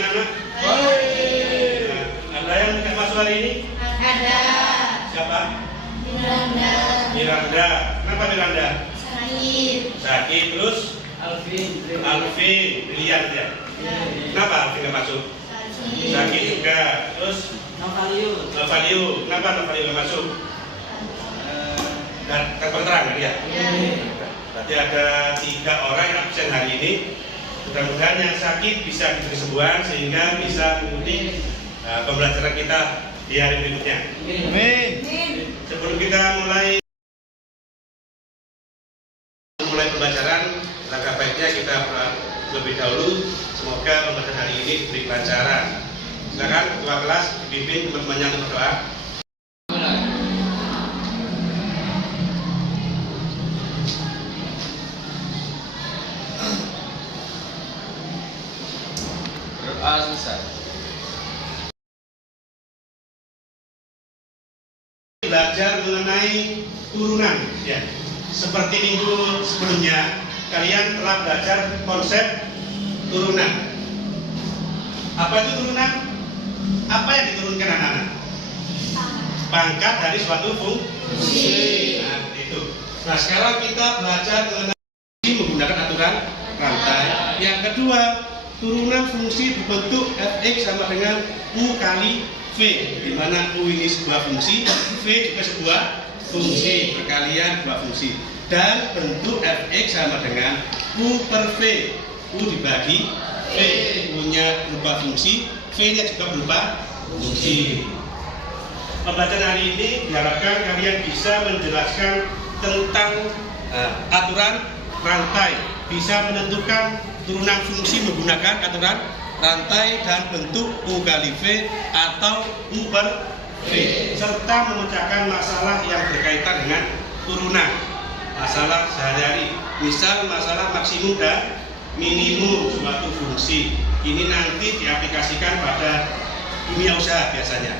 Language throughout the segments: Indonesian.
anak-anak? Boleh. Ada yang tidak masuk hari ini? Ada. Siapa? Miranda. Miranda. Kenapa Miranda? Sakit. Terus? Alvin. Brilian ya. Kenapa Alvin nggak masuk? Sakit juga. Terus? Novalio. Kenapa Novalio nggak masuk? Kurang terang ya? Berarti ada 3 orang yang absen hari ini. Mudah-mudahan yang sakit bisa diberi sembuhan sehingga bisa mengikuti pembelajaran kita di hari berikutnya. Amin. Sebelum kita mulai pembelajaran, langkah baiknya kita lebih dahulu semoga pembelajaran hari ini diberi kelancaran. Silakan ketua kelas dipimpin teman-temannya untuk berdoa. Berdoa susah. Belajar mengenai turunan ya. Seperti minggu sebelumnya kalian telah belajar konsep turunan. Apa itu turunan? Apa yang diturunkan anak-anak? Pangkat dari suatu fungsi. Nah, itu. Nah, sekarang kita belajar mengenai fungsi menggunakan aturan rantai. Yang kedua, turunan fungsi berbentuk fx sama dengan u kali v, di mana u ini sebuah fungsi, v juga sebuah fungsi, perkalian dua fungsi, dan bentuk fx sama dengan u per v, u dibagi v, u-nya berupa fungsi, v-nya juga berupa fungsi. Pembelajaran hari ini diharapkan kalian bisa menjelaskan tentang aturan rantai, bisa menentukan turunan fungsi menggunakan aturan rantai dan bentuk U kali V atau U per V, serta memecahkan masalah yang berkaitan dengan turunan, masalah sehari-hari, misal masalah maksimum dan minimum suatu fungsi. Ini nanti diaplikasikan pada dunia usaha biasanya,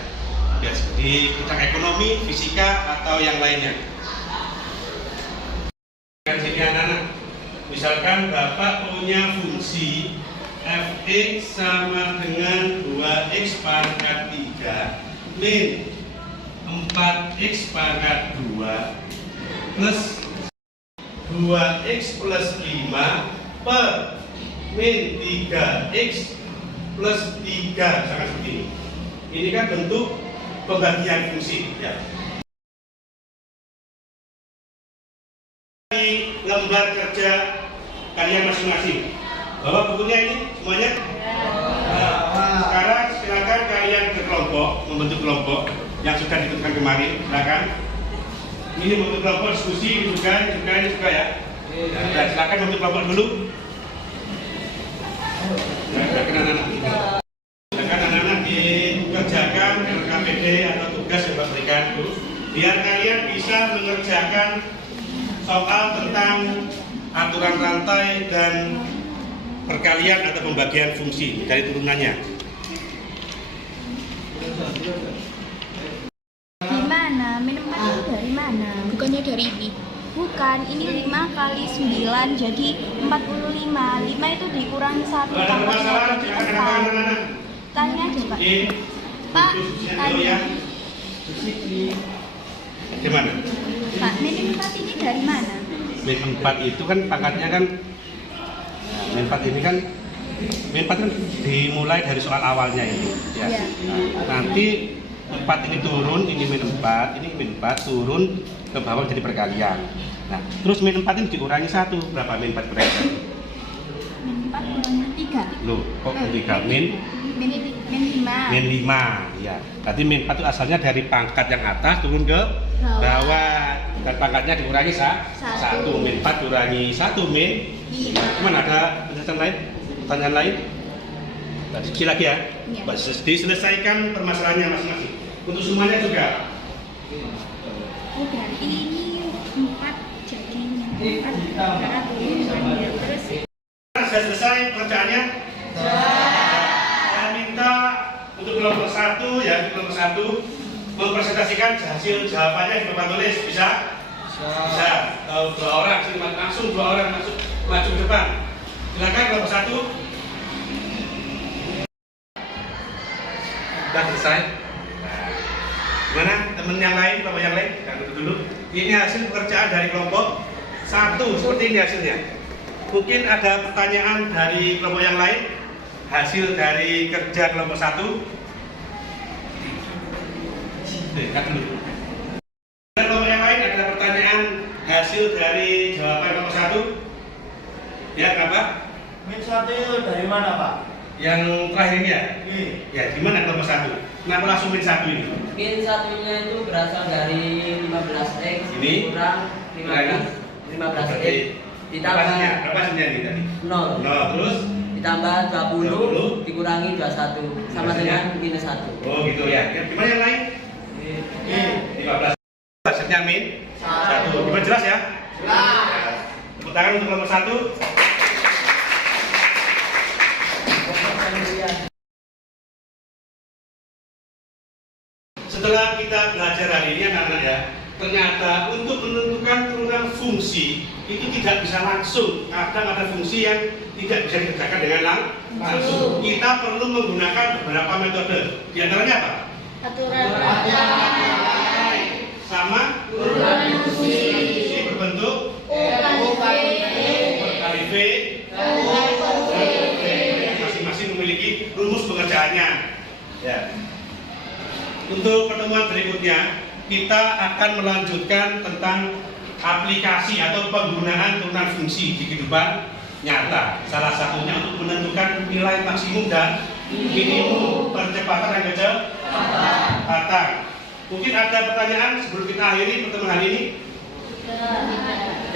di tentang ekonomi, fisika atau yang lainnya. Jadi anak-anak, misalkan Bapak punya fungsi fx sama dengan 2x pangkat 3 min 4x pangkat 2 plus 2x plus 5 per min 3x plus 3, sangat seperti ini. Ini kan bentuk pembagian fungsi ya. Di lembar kerja kalian masing-masing, bawa bukunya ini semuanya. Nah, sekarang silakan kalian ke kelompok, membentuk kelompok yang sudah ditentukan kemarin. Silakan. Ini membentuk kelompok diskusi, juga ya. Nah, silakan membentuk kelompok dulu. Silakan anak-anak dikerjakan KPD atau tugas yang Bapak berikan dulu, biar kalian bisa mengerjakan soal tentang aturan rantai dan perkalian atau pembagian fungsi dari turunannya. Di mana? Min 4 itu dari mana? Bukannya dari ini? Bukan, ini 5 kali 9 jadi 45. 5 itu dikurangi 1 tambah 2 jadi 4. Tanya aja Pak. Pak, tanya. Gimana? Pak, min 4 ini dari mana? Min 4 itu kan pangkatnya kan, min 4 ini kan, min 4 kan dimulai dari soal awalnya ini ya. Ya. Nah, nanti 4 ini turun, ini min 4, ini min 4 turun ke bawah jadi perkalian. Nah, terus min 4 ini dikurangi 1, berapa min 4 dikurangi 1? Min 4 kurangi 3. Loh, kok 3? Min 5. Min 5, ya. Berarti min 4 itu asalnya dari pangkat yang atas turun ke bawah. Dan pangkatnya dikurangi 1. Min 4 kurangi 1, min 5. Cuman ada penjelasan lain? Pertanyaan lain? Diskusi lagi ya? Ya. Diselesaikan permasalahannya masing-masing. Untuk semuanya juga. Oh, berarti ini 4 jadi 4 karena turun terus. Sudah selesai pekerjaannya? Saya minta untuk kelompok 1 ya, kelompok 1 mempresentasikan hasil jawabannya di papan tulis. Bisa? Bisa. 2 orang, langsung 2 orang maju ke depan. Silakan kelompok 1. Sudah selesai. Nah, gimana temen yang lain, kelompok yang lain? Kita duduk dulu. Ini hasil pekerjaan dari kelompok 1, seperti ini hasilnya. Mungkin ada pertanyaan dari kelompok yang lain. Hasil dari kerja kelompok 1. Dulu. Kelompok yang lain ada pertanyaan hasil dari jawaban kelompok 1. Ya, kenapa? Min 1 dari mana, Pak? Yang terakhir ini ya? Ya, gimana kelompok 1? Kenapa langsung min 1 ini? Min satunya itu berasal dari 15x Ini? kurang 15x ditambah Berapa hasilnya ini tadi? 0 Terus? ditambah 20 dikurangi 21 sama dengan minus 1. Oh gitu ya. Gimana yang lain? 15. Hasilnya min 1. Gimana, jelas ya? Jelas. Tepuk tangan untuk kelompok 1. Setelah kita belajar hari ini anak-anak ya, ternyata untuk menentukan turunan fungsi itu tidak bisa langsung. Kadang ada fungsi yang tidak bisa dikerjakan dengan langsung. Kita perlu menggunakan beberapa metode. Di antaranya apa? Aturan Sama turunan fungsi berbentuk kali V, masing-masing memiliki rumus pengerjaannya. Ya. Untuk pertemuan berikutnya, kita akan melanjutkan tentang aplikasi atau penggunaan turunan fungsi di kehidupan nyata. Salah satunya untuk menentukan nilai maksimum dan minimum percepatan dan kecepatan. Mungkin ada pertanyaan sebelum kita akhiri pertemuan hari ini?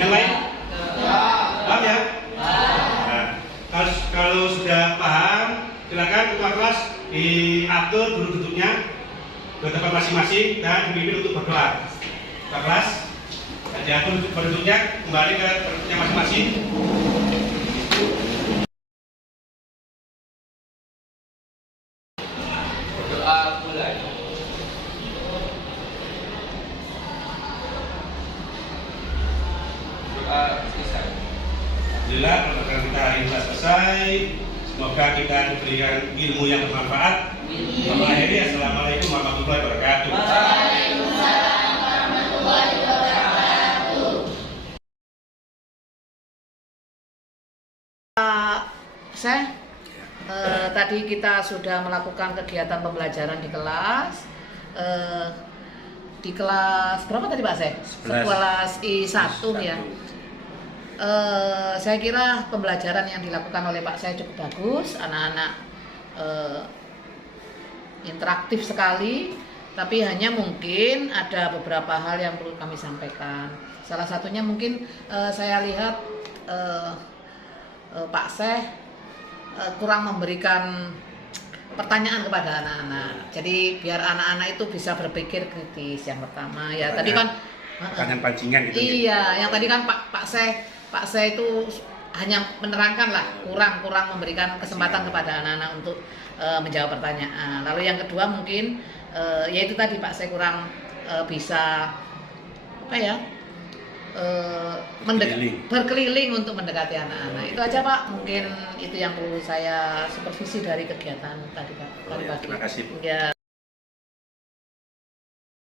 Yang lain? Paham ya? Nah, kalau sudah paham, silakan ketua kelas diatur duduk-duduknya ke tempat masing-masing dan dipimpin untuk berdoa. Ketua kelas diatur duduknya kembali ke tempatnya masing-masing. Berdoa mulai. Doa selesai. Alhamdulillah, pembelajaran kita hari ini telah selesai. Semoga kita diberikan ilmu yang bermanfaat. Selamat akhiri, assalamualaikum warahmatullahi wabarakatuh. Waalaikumsalam warahmatullahi wabarakatuh. Tadi kita sudah melakukan kegiatan pembelajaran di kelas. Di kelas berapa tadi Pak Seh? 11. Kelas I1 ya. Saya kira pembelajaran yang dilakukan oleh Pak Seh cukup bagus. Anak-anak interaktif sekali. Tapi hanya mungkin ada beberapa hal yang perlu kami sampaikan. Salah satunya mungkin saya lihat Pak Seh kurang memberikan pertanyaan kepada anak-anak. Jadi biar anak-anak itu bisa berpikir kritis yang pertama ya. Tadi kan Pertanyaan pancingan gitu. iya, yang tadi kan Pak Seh itu hanya menerangkan lah, kurang memberikan kesempatan kepada anak-anak untuk menjawab pertanyaan. Lalu yang kedua mungkin yaitu tadi Pak Seh kurang bisa apa ya? Berkeliling untuk mendekati anak-anak. Itu aja Pak, mungkin itu yang perlu saya supervisi dari kegiatan tadi Pak. Terima kasih Bu. Ya.